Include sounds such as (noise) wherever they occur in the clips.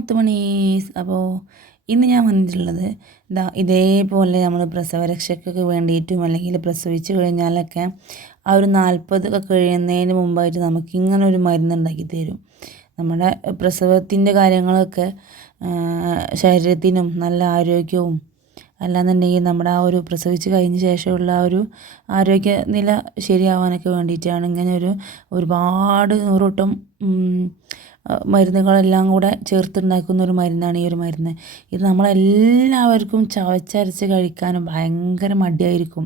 മുത്തുമണീസ് അപ്പോൾ ഇന്ന് ഞാൻ വന്നിട്ടുള്ളത് ഇതാ ഇതേപോലെ നമ്മൾ പ്രസവരക്ഷയ്ക്കൊക്കെ വേണ്ടിയിട്ടും അല്ലെങ്കിൽ പ്രസവിച്ച് കഴിഞ്ഞാലൊക്കെ ആ ഒരു നാൽപ്പതൊക്കെ കഴിയുന്നതിന് മുമ്പായിട്ട് നമുക്ക് ഇങ്ങനെ ഒരു മരുന്ന് ഉണ്ടാക്കി തരും. നമ്മുടെ പ്രസവത്തിന്റെ കാര്യങ്ങളൊക്കെ ശരീരത്തിനും നല്ല ആരോഗ്യവും അല്ലാന്നുണ്ടെങ്കിൽ നമ്മുടെ ആ ഒരു പ്രസവിച്ച് കഴിഞ്ഞ ശേഷമുള്ള ആ ഒരു ആരോഗ്യനില ശരിയാവാനൊക്കെ വേണ്ടിയിട്ടാണ് ഇങ്ങനെ ഒരു ഒരുപാട് നൂറോട്ടം മരുന്നുകളെല്ലാം കൂടെ ചേർത്തുണ്ടാക്കുന്ന ഒരു മരുന്നാണ് ഈ ഒരു മരുന്ന്. ഇത് നമ്മളെല്ലാവർക്കും ചവച്ചരച്ച് കഴിക്കാനും ഭയങ്കര മടിയായിരിക്കും.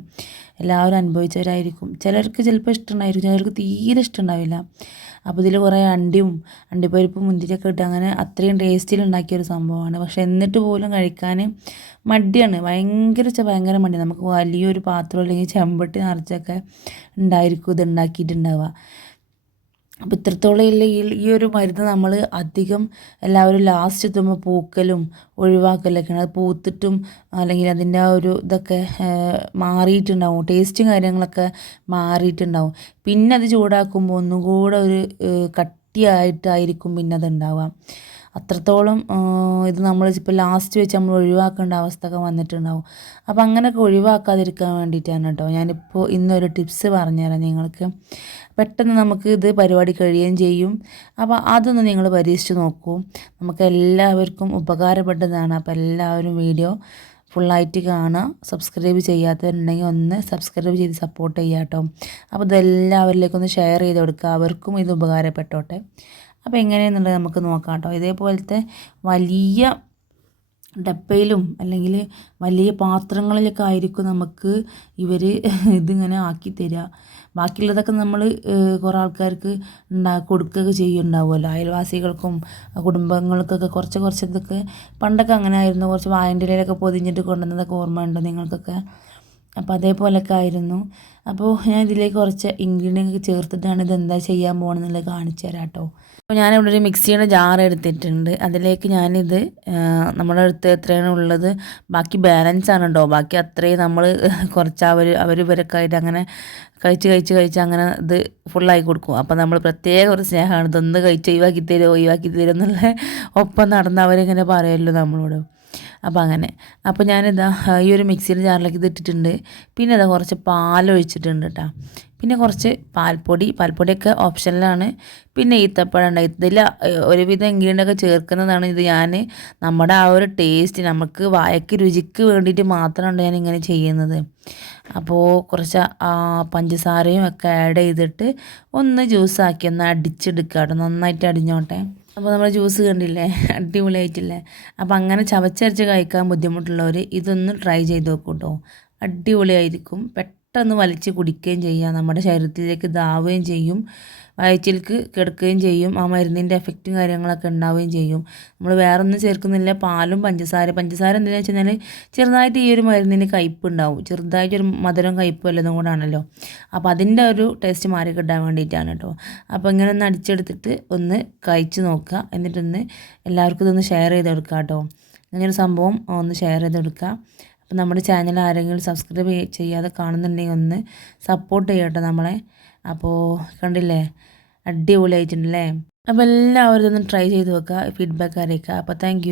എല്ലാവരും അനുഭവിച്ചവരായിരിക്കും. ചിലർക്ക് ചിലപ്പോൾ ഇഷ്ടമുണ്ടായിരിക്കും ചിലർക്ക് തീരെ ഇഷ്ടമുണ്ടാവില്ല. അപ്പോൾ ഇതിൽ കുറേ അണ്ടിയും അണ്ടിപ്പരിപ്പും മുന്തിരിയൊക്കെ ഇട്ട് അങ്ങനെ അത്രയും ടേസ്റ്റിൽ ഉണ്ടാക്കിയൊരു സംഭവമാണ്. പക്ഷെ എന്നിട്ട് പോലും കഴിക്കാൻ മടിയാണ്. ഭയങ്കര ഭയങ്കര മടി. നമുക്ക് വലിയൊരു പാത്രം അല്ലെങ്കിൽ ചെമ്പട്ടി നിറച്ചൊക്കെ ഉണ്ടായിരിക്കും ഇത് ഉണ്ടാക്കിയിട്ടുണ്ടാവുക. അപ്പോൾ ഇത്രത്തോളം ഇല്ല ഈ ഒരു മരുന്ന് നമ്മൾ അധികം എല്ലാവരും ലാസ്റ്റ് എത്തുമ്പോൾ പൂക്കലും ഒഴിവാക്കലൊക്കെയാണ്. അത് പൂത്തിട്ടും അല്ലെങ്കിൽ അതിന്റെ ആ ഒരു ഇതൊക്കെ മാറിയിട്ടുണ്ടാവും. ടേസ്റ്റും കാര്യങ്ങളൊക്കെ മാറിയിട്ടുണ്ടാവും. പിന്നെ അത് ചൂടാക്കുമ്പോൾ ഒന്നുകൂടെ ഒരു കട്ടിയായിട്ടായിരിക്കും പിന്നെ അത് ഉണ്ടാവുക. അത്രത്തോളം ഇത് നമ്മൾ ഇപ്പോൾ ലാസ്റ്റ് വെച്ച് നമ്മൾ ഒഴിവാക്കേണ്ട അവസ്ഥയൊക്കെ വന്നിട്ടുണ്ടാവും. അപ്പോൾ അങ്ങനെയൊക്കെ ഒഴിവാക്കാതിരിക്കാൻ വേണ്ടിയിട്ടാണ് കേട്ടോ. ഞാനിപ്പോൾ ഇന്നൊരു ടിപ്സ് പറഞ്ഞുതരാം നിങ്ങൾക്ക്. പെട്ടെന്ന് നമുക്ക് ഇത് പരിപാടി കഴിയുകയും ചെയ്യും. അപ്പോൾ അതൊന്ന് നിങ്ങൾ പരീക്ഷിച്ച് നോക്കൂ. നമുക്ക് എല്ലാവർക്കും ഉപകാരപ്പെട്ടതാണ്. അപ്പോൾ എല്ലാവരും വീഡിയോ ഫുള്ളായിട്ട് കാണുക. സബ്സ്ക്രൈബ് ചെയ്യാത്തവരുണ്ടെങ്കിൽ ഒന്ന് സബ്സ്ക്രൈബ് ചെയ്ത് സപ്പോർട്ട് ചെയ്യാം കേട്ടോ. അപ്പോൾ ഇതെല്ലാവരിലേക്കും ഒന്ന് ഷെയർ ചെയ്ത് കൊടുക്കുക. അവർക്കും ഇത് ഉപകാരപ്പെട്ടോട്ടെ. അപ്പോൾ എങ്ങനെയെന്നുള്ളത് നമുക്ക് നോക്കാം കേട്ടോ. ഇതേപോലത്തെ വലിയ ഡപ്പയിലും അല്ലെങ്കിൽ വലിയ പാത്രങ്ങളിലൊക്കെ ആയിരിക്കും നമുക്ക് ഇവർ (laughs) ഇതിങ്ങനെ ആക്കി തരിക ബാക്കിയുള്ളതൊക്കെ നമ്മൾ കുറേ ആൾക്കാർക്ക് ഉണ്ടാ കൊടുക്കുകയൊക്കെ ചെയ്യുന്നുണ്ടാവുമല്ലോ. അയൽവാസികൾക്കും കുടുംബങ്ങൾക്കൊക്കെ കുറച്ച് കുറച്ച് ഇതൊക്കെ പണ്ടൊക്കെ അങ്ങനെ ആയിരുന്നു. കുറച്ച് വായന്റെ ഇലയിലൊക്കെ പൊതിഞ്ഞിട്ട് കൊണ്ടുവന്നതൊക്കെ ഓർമ്മയുണ്ട് നിങ്ങൾക്കൊക്കെ? അപ്പോൾ അതേപോലൊക്കെ ആയിരുന്നു. അപ്പോൾ ഞാൻ ഇതിലേക്ക് കുറച്ച് ഇൻഗ്രീഡിയന്റ് ചേർത്തിട്ടാണ് ഇത് എന്താ ചെയ്യാൻ പോകണമെന്നുള്ളത് കാണിച്ചു തരാം കേട്ടോ അപ്പോൾ ഞാനിവിടെ ഒരു മിക്സിയുടെ ജാർ എടുത്തിട്ടുണ്ട്. അതിലേക്ക് ഞാനിത് നമ്മുടെ അടുത്ത് എത്രയാണ് ഉള്ളത്? ബാക്കി ബാലൻസ് ആണ് കേട്ടോ ബാക്കി അത്രയും നമ്മൾ കുറച്ച് അവർ അവർ ഇവരൊക്കെ ആയിട്ട് അങ്ങനെ കഴിച്ച് കഴിച്ച് കഴിച്ച് അങ്ങനെ ഇത് ഫുള്ളായി കൊടുക്കും. അപ്പോൾ നമ്മൾ പ്രത്യേക ഒരു സ്നേഹമാണ്. ഇതൊന്ന് കഴിച്ച് ഒഴിവാക്കി തരുമോ ഒഴിവാക്കി തരുമോ എന്നുള്ള ഒപ്പം നടന്ന് അവരിങ്ങനെ പറയുമല്ലോ നമ്മളോട്. അപ്പോൾ അങ്ങനെ. അപ്പോൾ ഞാനിതാ ഈ ഒരു മിക്സിയുടെ ജാറിലേക്ക് ഇതിട്ടിട്ടുണ്ട് പിന്നെ ഇതാ കുറച്ച് പാലൊഴിച്ചിട്ടുണ്ട് കേട്ടോ പിന്നെ കുറച്ച് പാൽപ്പൊടി പാൽപ്പൊടിയൊക്കെ ഓപ്ഷനിലാണ്. പിന്നെ ഈത്തപ്പഴം ഉണ്ട്. ഇതിൽ ഒരുവിധം ഇൻഗ്രീഡിയന്റൊക്കെ ചേർക്കുന്നതാണ് ഇത് ഞാൻ നമ്മുടെ ആ ഒരു ടേസ്റ്റ് നമുക്ക് വായക്ക് രുചിക്ക് വേണ്ടിയിട്ട് മാത്രമാണ് ഞാൻ ഇങ്ങനെ ചെയ്യുന്നത്. അപ്പോൾ കുറച്ച് പഞ്ചസാരയും ഒക്കെ ആഡ് ചെയ്തിട്ട് ഒന്ന് ജ്യൂസാക്കി ഒന്ന് അടിച്ചെടുക്കുക കേട്ടോ നന്നായിട്ട് അടിഞ്ഞോട്ടെ. അപ്പോൾ നമ്മൾ ജ്യൂസ് കണ്ടില്ലേ? അടിപൊളിയായിട്ടില്ലേ? അപ്പോൾ അങ്ങനെ ചവച്ചരച്ച് കഴിക്കാൻ ബുദ്ധിമുട്ടുള്ളവർ ഇതൊന്ന് ട്രൈ ചെയ്ത് നോക്കൂ കേട്ടോ അടിപൊളിയായിരിക്കും. പെട്ടെന്ന് വലിച്ച് കുടിക്കുകയും ചെയ്യാം നമ്മുടെ ശരീരത്തിലേക്ക് ഇതാവുകയും ചെയ്യും. വയറ്റിലേക്ക് കിടക്കുകയും ചെയ്യും. ആ മരുന്നിന്റെ എഫക്റ്റും കാര്യങ്ങളൊക്കെ ഉണ്ടാവുകയും ചെയ്യും. നമ്മൾ വേറെ ഒന്നും ചേർക്കുന്നില്ല. പാലും പഞ്ചസാര. പഞ്ചസാര എന്തിനാ വെച്ച് കഴിഞ്ഞാൽ ചെറുതായിട്ട് ഈ ഒരു മരുന്നിന് കയ്പ്പ് ഉണ്ടാവും. ചെറുതായിട്ടൊരു മധുരം കയ്പ്പ് വല്ലതും കൂടാണല്ലോ അപ്പോൾ അതിന്റെ ഒരു ടേസ്റ്റ് മാറി കിട്ടാൻ വേണ്ടിയിട്ടാണ് കേട്ടോ. അപ്പോൾ ഇങ്ങനെ ഒന്ന് അടിച്ചെടുത്തിട്ട് ഒന്ന് കഴിച്ച് നോക്കുക. എന്നിട്ടൊന്ന് എല്ലാവർക്കും ഇതൊന്ന് ഷെയർ ചെയ്ത് കൊടുക്കുക കേട്ടോ. ഒരു സംഭവം ഒന്ന് ഷെയർ ചെയ്ത് കൊടുക്കുക. അപ്പോൾ നമ്മുടെ ചാനൽ ആരെങ്കിലും സബ്സ്ക്രൈബ് ചെയ്യാതെ കാണുന്നുണ്ടെങ്കിൽ ഒന്ന് സപ്പോർട്ട് ചെയ്യട്ടോ നമ്മളെ. അപ്പോൾ കണ്ടില്ലേ? അടിപൊളിയായിട്ടുണ്ടല്ലേ അപ്പോൾ എല്ലാവരും ഒന്ന് ട്രൈ ചെയ്ത് നോക്കുക ഫീഡ്ബാക്ക് അറിയിക്കുക. അപ്പോൾ താങ്ക്